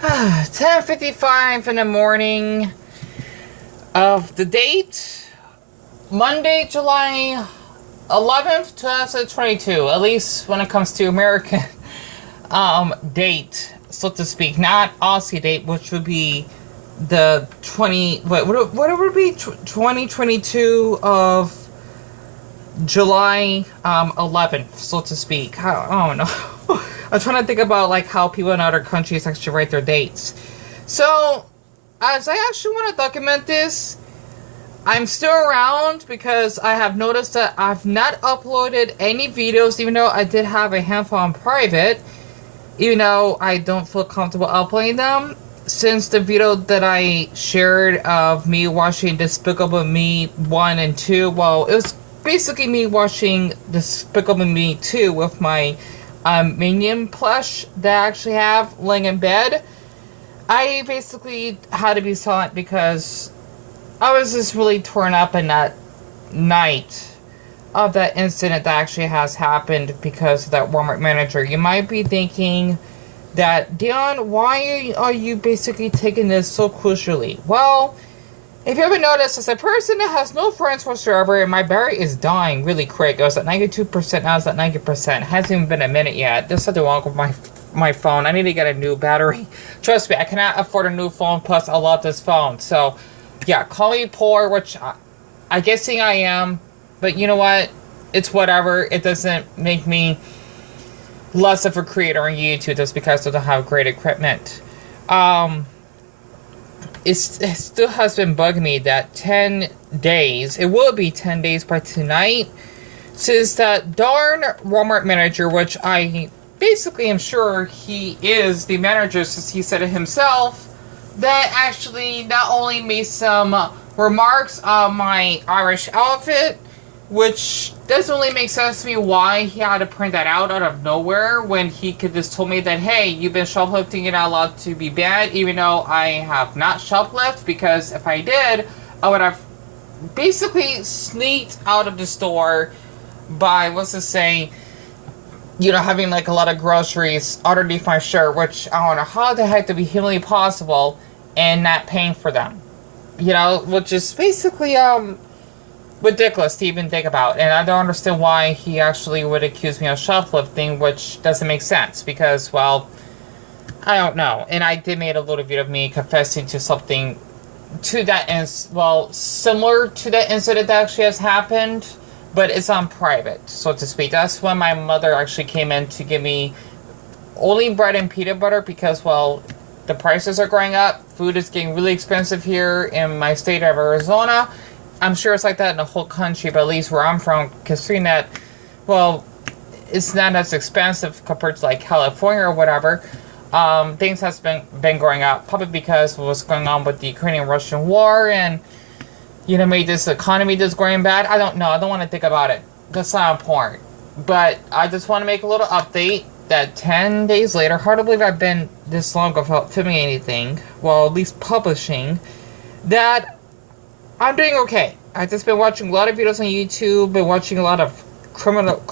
10:55 in the morning of the date, Monday, July 11th, 2022, at least when it comes to American date, so to speak, not Aussie date, which would be the 2022 of July 11th, so to speak. I don't know. I'm trying to think about like how people in other countries actually write their dates. So, as I actually want to document this, I'm still around because I have noticed that I've not uploaded any videos, even though I did have a handful on private, even though I don't feel comfortable uploading them. Since the video that I shared of me watching Despicable Me 1 and 2, well, it was basically me watching Despicable Me 2 with my Minion plush that I actually have laying in bed. I basically had to be silent because I was just really torn up in that night of that incident that actually has happened because of that Walmart manager. You might be thinking that, Dion, why are you basically taking this so crucially? Well, if you haven't noticed, as a person that has no friends whatsoever, and my battery is dying really quick. It was at 92%, now it's at 90%. It hasn't even been a minute yet. There's something wrong with my phone. I need to get a new battery. Trust me, I cannot afford a new phone, plus I love this phone. So, yeah, call me poor, which I'm guessing I am. But you know what? It's whatever. It doesn't make me less of a creator on YouTube just because I don't have great equipment. It still has been bugging me that 10 days, it will be 10 days by tonight, since that darn Walmart manager, which I basically am sure he is the manager since he said it himself, that actually not only made some remarks on my Irish outfit, which doesn't really make sense to me why he had to print that out of nowhere when he could just told me that, hey, you've been shoplifting, you're not allowed to be banned, even though I have not shoplifted, because if I did, I would have basically sneaked out of the store by, let's just say, you know, having like a lot of groceries underneath my shirt, which I don't know how the heck to be humanly possible, and not paying for them. You know, which is basically, ridiculous to even think about, and I don't understand why he actually would accuse me of shoplifting, which doesn't make sense, because, well, I don't know, and I did make a little video of me confessing to something to that, similar to that incident that actually has happened, but it's on private, so to speak. That's when my mother actually came in to give me only bread and peanut butter, because, well, the prices are going up, food is getting really expensive here in my state of Arizona. I'm sure it's like that in the whole country, but at least where I'm from, considering that, well, it's not as expensive compared to like California or whatever, things has been going up, probably because of what's going on with the Ukrainian-Russian war, and, you know, made this economy just going bad. I don't know. I don't want to think about it. That's not important. But I just want to make a little update that 10 days later, hard to believe I've been this long without filming anything, well, at least publishing, that I'm doing okay. I've just been watching a lot of videos on YouTube, been watching a lot of criminal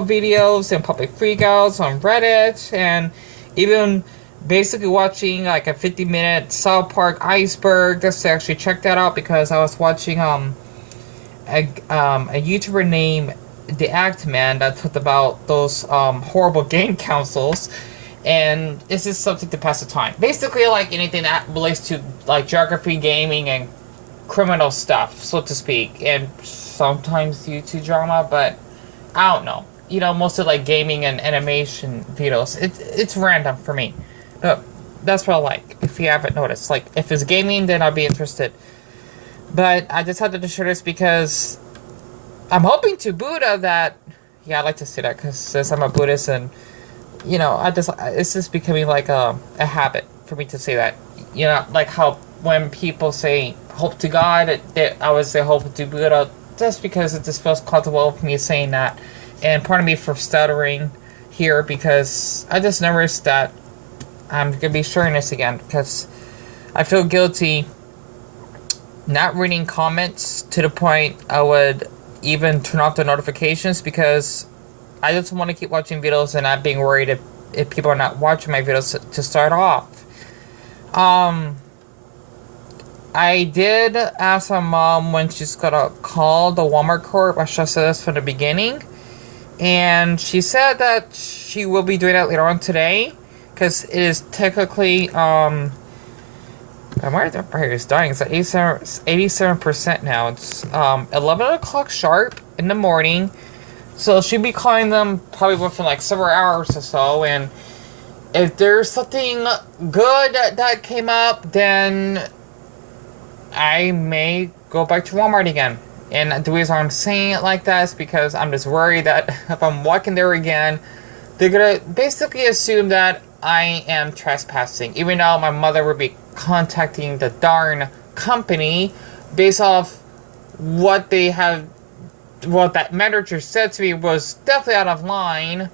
videos and public freakouts on Reddit, and even basically watching like a 50-minute South Park Iceberg just to actually check that out, because I was watching a YouTuber named The Act Man that talked about those horrible game consoles. And this is something to pass the time. Basically, like anything that relates to like geography, gaming, and criminal stuff, so to speak, and sometimes YouTube drama, but I don't know. You know, mostly like gaming and animation videos. It's random for me, but that's what I like. If you haven't noticed, like if it's gaming, then I'll be interested. But I just had to share this because I'm hoping to Buddha that. Yeah, I like to say that because since I'm a Buddhist, and you know, it's just becoming like a habit for me to say that. You know, like how when people say hope to God, I would say hope to Buddha, just because it just feels comfortable for me saying that. And pardon me for stuttering here, because I just noticed that I'm going to be sharing this again, because I feel guilty not reading comments to the point I would even turn off the notifications, because I just want to keep watching videos and not being worried if if people are not watching my videos to start off. I did ask my mom when she's gonna call the Walmart Corp. I should have said this from the beginning. And she said that she will be doing that later on today. Because it is technically, my battery is dying. It's at 87% now. It's 11 o'clock sharp in the morning. So she'll be calling them probably within like several hours or so. And if there's something good that came up, then I may go back to Walmart again. And the reason I'm saying it like that is because I'm just worried that if I'm walking there again, they're gonna basically assume that I am trespassing. Even though my mother would be contacting the darn company based off what that manager said to me was definitely out of line.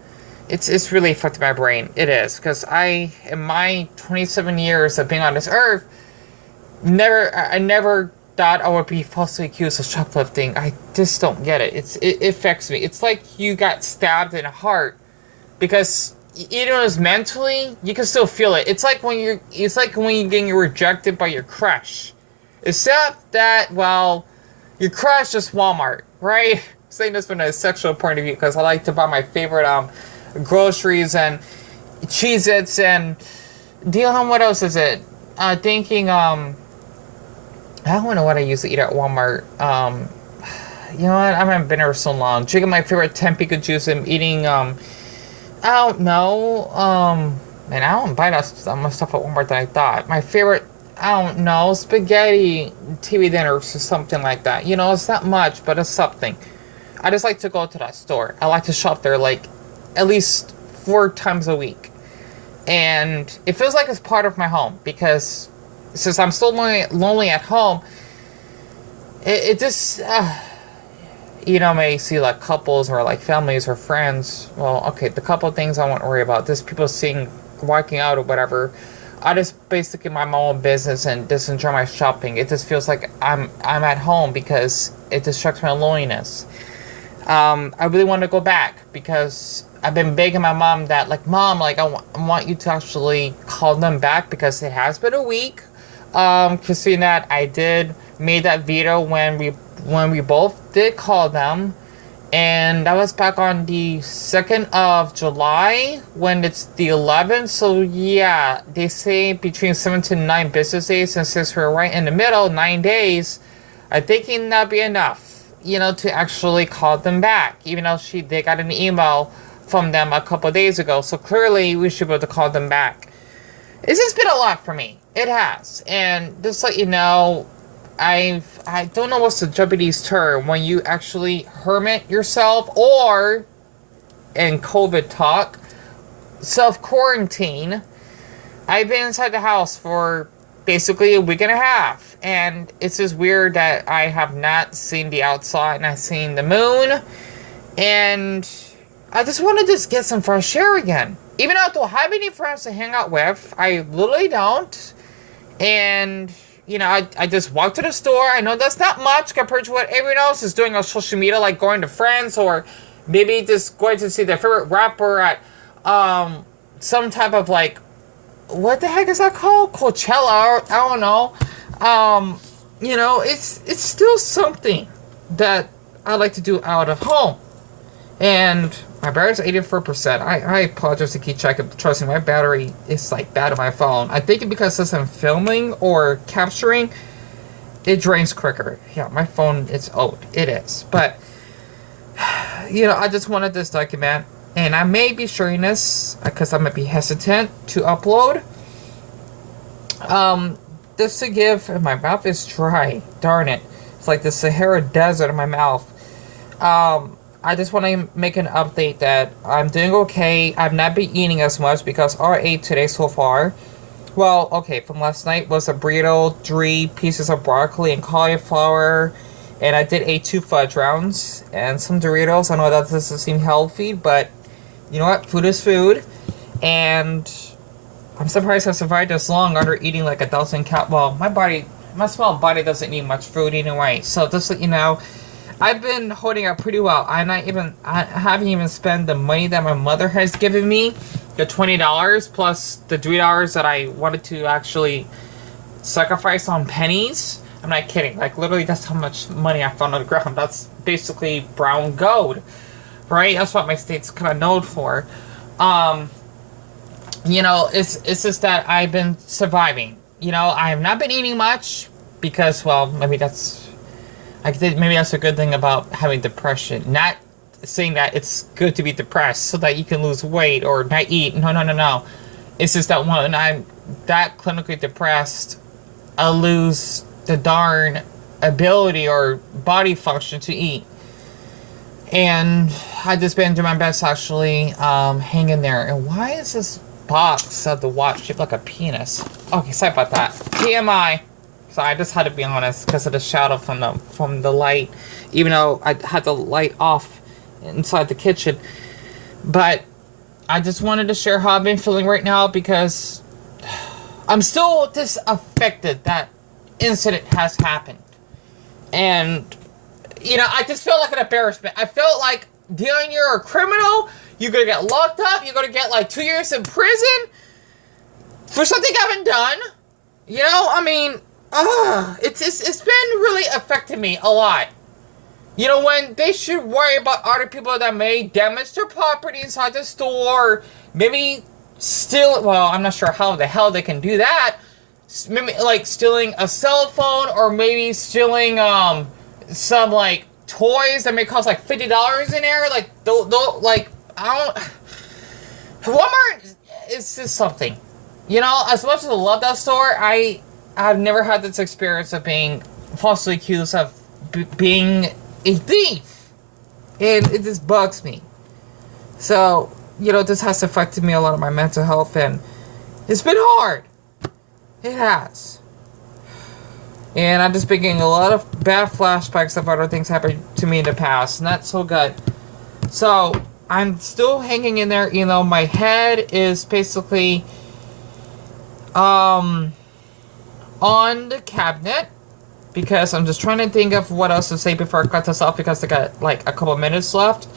It's really affected my brain. It is. Because in my 27 years of being on this earth, I never thought I would be falsely accused of shoplifting. I just don't get it. It affects me. It's like you got stabbed in the heart, because even though it's mentally, you can still feel it. It's like when you're getting rejected by your crush. Except that, well, your crush is Walmart, right? I'm saying this from a sexual point of view because I like to buy my favorite groceries and Cheez-Its and what else is it? Thinking I don't know what I used to eat at Walmart. You know what? I haven't been there so long. Drinking my favorite Tampico juice and eating, I don't know. Man, I don't buy that much stuff at Walmart than I thought. My favorite, I don't know, spaghetti TV dinners or something like that. You know, it's not much, but it's something. I just like to go to that store. I like to shop there like at least 4 times a week. And it feels like it's part of my home because since I'm still lonely at home, it just, you know, may see like couples or like families or friends. Well, okay, the couple of things I won't worry about. Just people walking out or whatever. I just basically mind my own business and just enjoy my shopping. It just feels like I'm at home because it distracts my loneliness. I really want to go back because I've been begging my mom that, like, Mom, like, I want you to actually call them back because it has been a week. Considering that I did made that video when we both did call them, and that was back on the 2nd of July when it's the 11th. So yeah, they say between 7 to 9 business days, and since we're right in the middle, 9 days, I'm thinking that'd be enough, you know, to actually call them back. Even though they got an email from them a couple of days ago, so clearly we should be able to call them back. It's just been a lot for me. It has. And just to let you know, I don't know what's the Japanese term when you actually hermit yourself, or in COVID talk, self-quarantine. I've been inside the house for basically a week and a half, and it's just weird that I have not seen the outside and I've seen the moon, and I just want to just get some fresh air again. Even though I don't have any friends to hang out with, I literally don't. And, you know, I just walk to the store. I know that's not much compared to what everyone else is doing on social media, like going to friends or maybe just going to see their favorite rapper at some type of, like, what the heck is that called? Coachella? I don't know. You know, it's still something that I like to do out of home. And my battery's 84%. I apologize to keep checking. Trust me, my battery is like bad on my phone. I think because since I'm filming or capturing, it drains quicker. Yeah, my phone is old. It is. But, you know, I just wanted this document. And I may be sharing this because I might be hesitant to upload. Just to give, my mouth is dry. Darn it. It's like the Sahara Desert in my mouth. I just want to make an update that I'm doing okay. I've not been eating as much because all I ate today so far, well, okay, from last night was a burrito, 3 pieces of broccoli and cauliflower, and I did eat 2 fudge rounds and some Doritos. I know that doesn't seem healthy, but you know what? Food is food, and I'm surprised I survived this long under eating like 1,000 calories. Well, my small body doesn't need much food anyway, so just so you know, I've been holding up pretty well. I haven't even spent the money that my mother has given me the $20 plus the $3 that I wanted to actually sacrifice on pennies. I'm not kidding. Like, literally, that's how much money I found on the ground. That's basically brown gold, right? That's what my state's kind of known for. You know, it's just that I've been surviving. You know, I have not been eating much because, well, maybe that's a good thing about having depression. Not saying that it's good to be depressed so that you can lose weight or not eat. No. It's just that when I'm that clinically depressed, I lose the darn ability or body function to eat. And I just been doing my best actually hang in there. And why is this box of the watch shaped like a penis? Okay, sorry about that. TMI. So I just had to be honest because of the shadow from the light, even though I had the light off inside the kitchen. But I just wanted to share how I've been feeling right now because I'm still just affected that incident has happened. And, you know, I just feel like an embarrassment. I felt like, Dion, you're a criminal. You're going to get locked up. You're going to get like 2 years in prison for something I haven't done. You know, I mean, it's been really affecting me a lot. You know, when they should worry about other people that may damage their property inside the store, maybe steal, well, I'm not sure how the hell they can do that. Maybe, like, stealing a cell phone, or maybe stealing, some, like, toys that may cost, like, $50 in there. Like, like, Walmart is just something. You know, as much as I love that store, I've never had this experience of being falsely accused of being a thief. And it just bugs me. So, you know, this has affected me a lot of my mental health, and it's been hard. It has. And I've just been getting a lot of bad flashbacks of other things happened to me in the past. Not so good. So, I'm still hanging in there. You know, my head is basically on the cabinet. Because I'm just trying to think of what else to say before I cut this off. Because I got like a couple minutes left.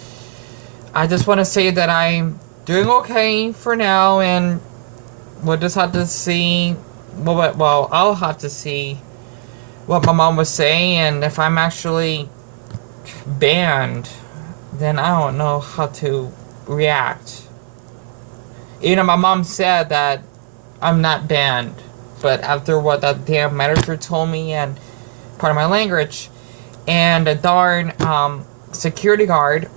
I just want to say that I'm doing okay for now. And we'll just have to see. Well, I'll have to see what my mom was saying, and if I'm actually banned, then I don't know how to react. You know, my mom said that I'm not banned, but after what that damn manager told me, and part of my language, and a darn security guard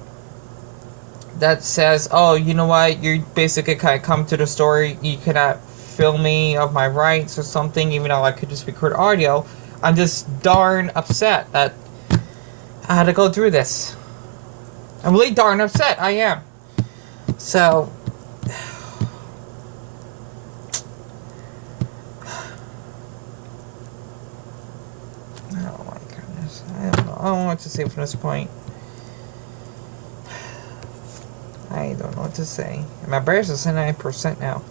that says, oh, you know what, you basically kind of come to the store, you cannot film me of my rights or something, even though I could just record audio. I'm just darn upset that I had to go through this. I'm really darn upset. I am. So, oh my goodness. I don't know. I don't know what to say from this point. I don't know what to say. My battery's at 79% now.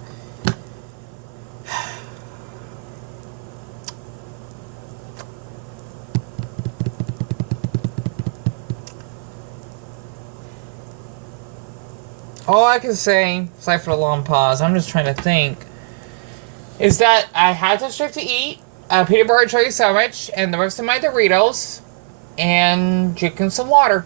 All I can say, sorry for the long pause, I'm just trying to think, is that I had to strive to eat a peanut butter and jelly sandwich and the rest of my Doritos and drinking some water.